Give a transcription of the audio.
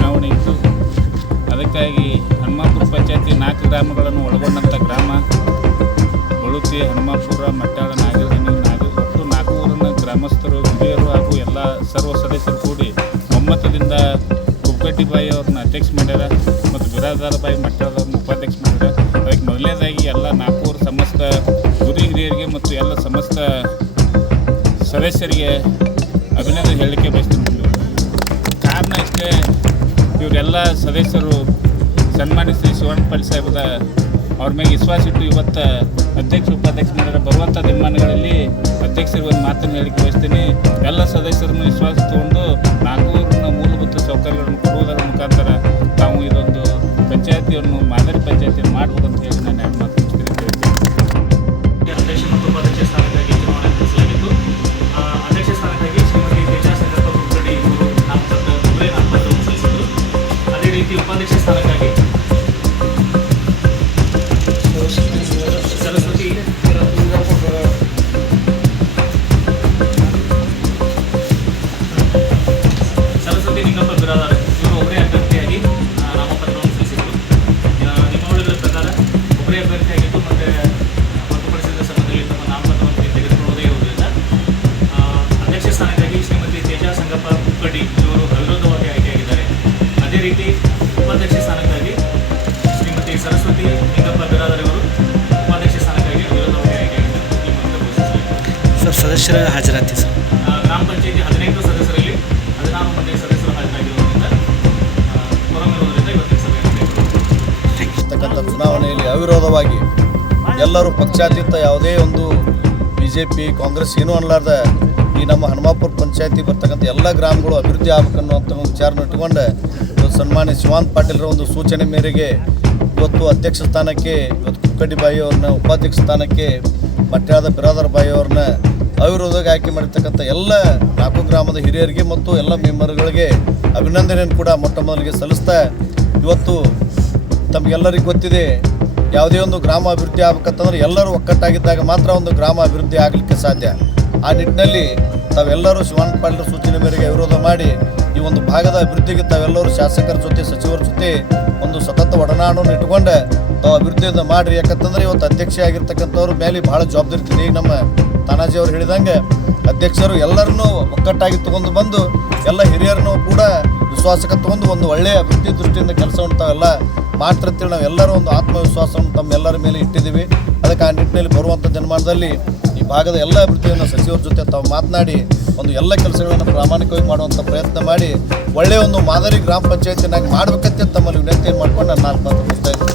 ಚುನಾವಣೆ ಇತ್ತು. ಅದಕ್ಕಾಗಿ ಹನುಮಾಪುರ ಪಂಚಾಯತಿ 4 ಗ್ರಾಮಗಳನ್ನು ಒಳಗೊಂಡಂಥ ಗ್ರಾಮ ಬಳುತಿ, ಹನುಮಾಪುರ, ಮಟ್ಟಾಳ, ನಾಗರಹಳ್ಳಿ, ಒಟ್ಟು 4 ಊರಿನ ಗ್ರಾಮಸ್ಥರು, ಹಿರಿಯರು ಹಾಗೂ ಎಲ್ಲ ಸರ್ವ ಸದಸ್ಯರು ಕೂಡಿ ಒಮ್ಮತದಿಂದ ಕುಕ್ಕಟ್ಟಿ ಬಾಯಿ ಅವ್ರನ್ನ ಅಧ್ಯಕ್ಷ ಮಾಡ್ಯಾರ ಮತ್ತು ಬಿರಾದಾರ ಬಾಯಿ ಮಟ್ಟಾಳವ್ರನ್ನ ಉಪಾಧ್ಯಕ್ಷ ಮಾಡ್ಯಾರ. ಅದಕ್ಕೆ ಮೊದಲನೇದಾಗಿ ಎಲ್ಲ 4 ಊರು ಸಮಸ್ತ ಗುರು ಹಿರಿಯರಿಗೆ ಮತ್ತು ಎಲ್ಲ ಸಮಸ್ತ ಸದಸ್ಯರಿಗೆ ಅಭಿನಂದನೆ ಹೇಳಲಿಕ್ಕೆ ಬಯಸ್ತೀನಿ. ಕಾರಣ ಇಷ್ಟೇ, ಇವರೆಲ್ಲ ಸದಸ್ಯರು ಸನ್ಮಾನ್ಯ ಶ್ರೀ ಶಿವಣ್ಣ ಪಾಟೀಲ್ ಸಾಹೇಬರ ಅವ್ರ ಮೇಲೆ ವಿಶ್ವಾಸ ಇಟ್ಟು ಇವತ್ತು ಅಧ್ಯಕ್ಷ ಉಪಾಧ್ಯಕ್ಷ ಮಾಡಿದ್ರೆ ಬರುವಂಥ ದಿನಮಾನಗಳಲ್ಲಿ ಅಧ್ಯಕ್ಷರಿಗೆ ಒಂದು ಮಾತನ್ನು ಹೇಳಿಕೆ ಬಯಸ್ತೀನಿ. ಎಲ್ಲ ಸದಸ್ಯರನ್ನು ವಿಶ್ವಾಸ ತಗೊಂಡು 4 ಊರಿನ ಮೂಲಭೂತ ಸೌಕರ್ಯಗಳನ್ನು ಕೊಡುವುದರ ಮುಖಾಂತರ ತಾವು ಇದೊಂದು ಪಂಚಾಯತಿಯನ್ನು ಮಾದರಿ ಪಂಚಾಯತಿಯನ್ನು ಮಾಡ್ಬೋದಂತ ಹೇಳಿ ನಾನು 2 ಮಾತು ಅಧ್ಯಕ್ಷ ಮತ್ತು ಉಪಾಧ್ಯಕ್ಷ ಸ್ಥಾನಕ್ಕಾಗಿ ಚುನಾವಣೆ ನಡೆಸಲಾಗಿತ್ತು. ಅಧ್ಯಕ್ಷ ಸ್ಥಾನಕ್ಕಾಗಿ ಶ್ರೀಮತಿ ತೇಜಾ ಸಂಗಪ್ಪ ಕುಕ್ಕಡಿ ಇವರು ನಾಮಪತ್ರವನ್ನು ಸಲ್ಲಿಸಿದರು. ಅದೇ ರೀತಿ ಉಪಾಧ್ಯಕ್ಷ ಸ್ಥಾನಕ್ಕಾಗಿ ಸರಸ್ವತಿ ನಿಂಗಪ್ಪ ಬಿರಾದಾರ ಇವರು ಒಬ್ಬರೇ ಅಭ್ಯರ್ಥಿಯಾಗಿ ನಾಮಪತ್ರವನ್ನು ಸಲ್ಲಿಸಿದರು. ನಿಯಮಾವಳಿಗಳ ಪ್ರಕಾರ ಒಬ್ಬರೇ ಅಭ್ಯರ್ಥಿಯಾಗಿದ್ದು ಮತ್ತು ಹೊರತುಪಡಿಸಿದ ಸಮಯದಲ್ಲಿ ತಮ್ಮ ನಾಮಪತ್ರವನ್ನು ತೆಗೆದುಕೊಳ್ಳುವುದೇ ಇರುವುದರಿಂದ ಅಧ್ಯಕ್ಷ ಸ್ಥಾನಕ್ಕಾಗಿ ಶ್ರೀಮತಿ ತೇಜಾ ಸಂಗಪ್ಪ ಕುಕ್ಕಡಿ ಇವರು ಅವಿರೋಧವಾಗಿ ಆಯ್ಕೆಯಾಗಿದ್ದಾರೆ. ಅದೇ ರೀತಿ ಉಪಾಧ್ಯಕ್ಷ ಸ್ಥಾನಕ್ಕಾಗಿ ಶ್ರೀಮತಿ ಸರಸ್ವತಿ ನಿಂಗಪ್ಪ ಬಿರಾದಾರ್ ಇವರು ಉಪಾಧ್ಯಕ್ಷ ಸ್ಥಾನಕ್ಕಾಗಿ ಅವಿರೋಧವಾಗಿ ಆಯ್ಕೆಯಾಗಿದ್ದಾರೆ. ಈ ಮೂಲಕ ಘೋಷಿಸಲಾಗಿದೆ. ಸರ್, ಸದಸ್ಯರ ಹಾಜರಾತಿ ಸರ್ ಗ್ರಾಮ ಪಂಚಾಯತಿ 15 ಸದಸ್ಯರಲ್ಲಿ 16 ಮಂದಿ ಸದಸ್ಯರು ಹಾಜರಾಗಿರುವುದರಿಂದ ಹೊರಮಿರುವುದರಿಂದ ಇವತ್ತಿನ ಸಭೆಯನ್ನು ಚುನಾವಣೆಯಲ್ಲಿ ಅವಿರೋಧವಾಗಿ ಎಲ್ಲರೂ ಪಕ್ಷಾತೀತ ಯಾವುದೇ ಒಂದು BJP ಕಾಂಗ್ರೆಸ್ ಏನೂ ಅನ್ನಲಾರ್ದ ಈ ನಮ್ಮ ಹನುಮಾಪುರ ಪಂಚಾಯತಿ ಬರ್ತಕ್ಕಂಥ ಎಲ್ಲ ಗ್ರಾಮಗಳು ಅಭಿವೃದ್ಧಿ ಆಗಬೇಕನ್ನುವಂಥ ಒಂದು ವಿಚಾರನ ಇಟ್ಕೊಂಡು ಸನ್ಮಾನ್ಯ ಶಿವಾನಂದ ಪಾಟೀಲ್ರ ಒಂದು ಸೂಚನೆ ಮೇರೆಗೆ ಇವತ್ತು ಅಧ್ಯಕ್ಷ ಸ್ಥಾನಕ್ಕೆ ಇವತ್ತು ಕುಕ್ಕಡಿ ಬಾಯಿ ಅವ್ರನ್ನ, ಉಪಾಧ್ಯಕ್ಷ ಸ್ಥಾನಕ್ಕೆ ಮಟ್ಟಾಳದ ಬಿರಾದಾರ ಬಾಯಿ ಅವ್ರನ್ನ ಅವಿರೋಧವಾಗಿ ಆಯ್ಕೆ ಮಾಡಿರ್ತಕ್ಕಂಥ ಎಲ್ಲ 4 ಗ್ರಾಮದ ಹಿರಿಯರಿಗೆ ಮತ್ತು ಎಲ್ಲ ಮೆಂಬರ್ಗಳಿಗೆ ಅಭಿನಂದನೆಯನ್ನು ಕೂಡ ಮೊಟ್ಟ ಮೊದಲಿಗೆ ಸಲ್ಲಿಸ್ತಾ, ಇವತ್ತು ತಮಗೆಲ್ಲರಿಗೂ ಗೊತ್ತಿದೆ, ಯಾವುದೇ ಒಂದು ಗ್ರಾಮ ಅಭಿವೃದ್ಧಿ ಆಗಬೇಕಂತಂದ್ರೆ ಎಲ್ಲರೂ ಒಕ್ಕಟ್ಟಾಗಿದ್ದಾಗ ಮಾತ್ರ ಒಂದು ಗ್ರಾಮ ಅಭಿವೃದ್ಧಿ ಆಗಲಿಕ್ಕೆ ಸಾಧ್ಯ. ಆ ನಿಟ್ಟಿನಲ್ಲಿ ತಾವೆಲ್ಲರೂ ಶಿವಾನಂದ ಪಾಟೀಲ್ ಸೂಚನೆ ಮೇರೆಗೆ ವಿರೋಧ ಮಾಡಿ ಈ ಒಂದು ಭಾಗದ ಅಭಿವೃದ್ಧಿಗೆ ತಾವೆಲ್ಲರೂ ಶಾಸಕರ ಜೊತೆ, ಸಚಿವರ ಜೊತೆ ಒಂದು ಸತತ ಒಡನಾಡನ್ನು ಇಟ್ಕೊಂಡು ತಾವು ಅಭಿವೃದ್ಧಿಯನ್ನು ಮಾಡಿರಿ. ಯಾಕಂತಂದ್ರೆ ಇವತ್ತು ಅಧ್ಯಕ್ಷ ಆಗಿರ್ತಕ್ಕಂಥವ್ರ ಮೇಲೆ ಭಾಳ ಜವಾಬ್ದಾರಿ ಇದೆ. ಈಗ ನಮ್ಮ ತಾನಾಜಿ ಅವರು ಹೇಳಿದಂಗೆ ಅಧ್ಯಕ್ಷರು ಎಲ್ಲರನ್ನೂ ಒಕ್ಕಟ್ಟಾಗಿ ತೊಗೊಂಡು ಬಂದು ಎಲ್ಲ ಹಿರಿಯರನ್ನು ಕೂಡ ವಿಶ್ವಾಸಕ್ಕೆ ತೊಗೊಂಡು ಒಂದು ಒಳ್ಳೆಯ ಅಭಿವೃದ್ಧಿ ದೃಷ್ಟಿಯಿಂದ ಕೆಲಸವನ್ನು ತಾವೆಲ್ಲ ಮಾಡ್ತಿರ್ತೀವಿ. ನಾವೆಲ್ಲರೂ ಒಂದು ಆತ್ಮವಿಶ್ವಾಸವನ್ನು ತಮ್ಮೆಲ್ಲರ ಮೇಲೆ ಇಟ್ಟಿದ್ದೀವಿ. ಅದಕ್ಕೆ ಆ ನಿಟ್ಟಿನಲ್ಲಿ ಬರುವಂಥ ದಿನಮಾನದಲ್ಲಿ ಈ ಭಾಗದ ಎಲ್ಲ ಅಭಿವೃದ್ಧಿಯನ್ನು ಸಚಿವರ ಜೊತೆ ತಾವು ಮಾತನಾಡಿ ಒಂದು ಎಲ್ಲ ಕೆಲಸಗಳನ್ನು ಪ್ರಾಮಾಣಿಕವಾಗಿ ಮಾಡುವಂಥ ಪ್ರಯತ್ನ ಮಾಡಿ ಒಳ್ಳೆಯ ಒಂದು ಮಾದರಿ ಗ್ರಾಮ ಪಂಚಾಯತಿನಾಗಿ ಮಾಡಬೇಕಂತ ತಮ್ಮಲ್ಲಿ ವಿನಂತಿಯನ್ನು ಮಾಡ್ಕೊಂಡು ನಾನು 4 ಮಾತು ಮುಗಿಸ್ತಾ ಇದ್ದೀನಿ.